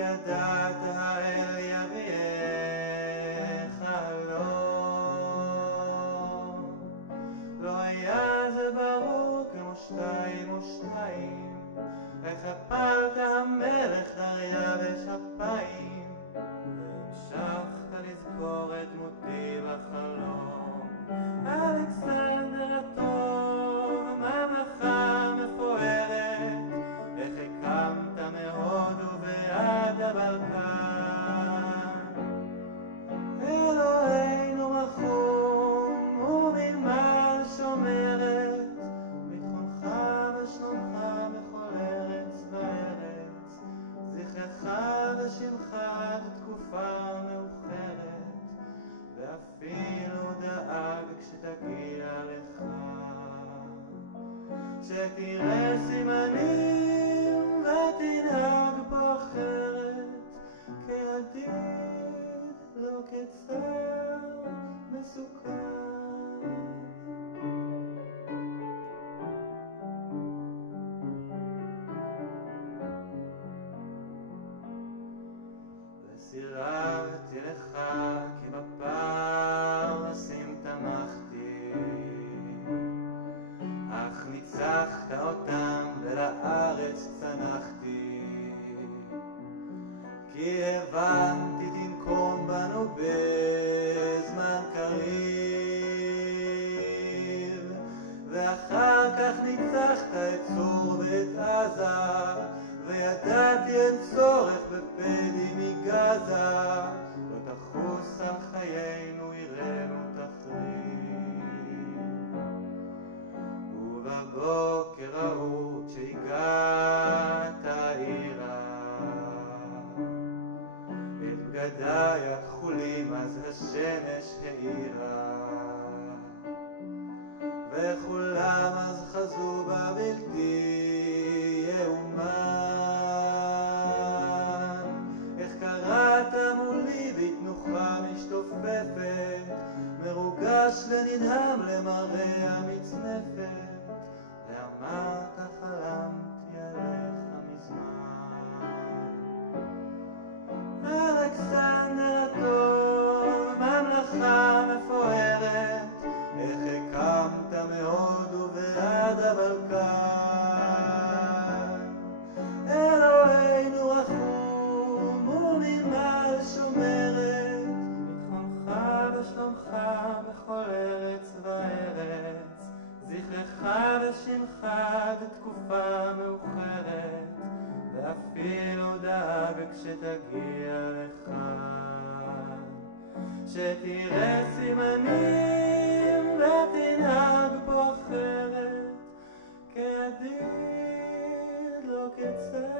ידעת האל יביאך לא היה זה ברור כמו שתיים ושתיים, איך הפלת המלך דריה ושפיים, והמשכת לזכור את מותי בחלום. אלכסנדר הטוב, ממלכה מפוארת, איך הקמת מהודו ועד הבלקן. אלוהינו רחום וממעל שומרת, ביטחונך ושלומך בכל ארץ וארץ, זכרך ושמך בתקופה מאוחרת, ואפילו דאג כשתגיע לך, שתראה סימנים ותנהג פה אחרת, כידיד לא כצר מסוכן. וסירבתי לך כי בפרסים תמכתי, אך ניצחת אותם ולארץ צנחתי, כי הבנתי תנקום בנו בזמן קריב, ואחר כך ניצחת את צור ואת עזה, וידעתי אין צורך בפדי מגזה, לא תחוס על חיינו עירנו תחריב. ובבוקר ההוא כשהגעת עירה, את בגדיי הכחולים אז השמש האירה, וכולם אז חזו בבלתי יאומן, איך קראת מולי בתנוחה משתופפת, מרוגש ונדהם למראה המצנפת, ואמרת חלמתי עליך מזמן. אלכסנדר הטוב, ממלכה מפוארת, איך הקמת מהודו ועד הבלקן. אלוהינו רחום וממעל שומרת, ביטחונך ושלומך בכל ארץ וארץ, זכרך ושמך בתקופה מאוחרת, ואפילו דאג כשתגיע לך, שתראה סימנים ותנהג פה אחרת, כידיד לא כצר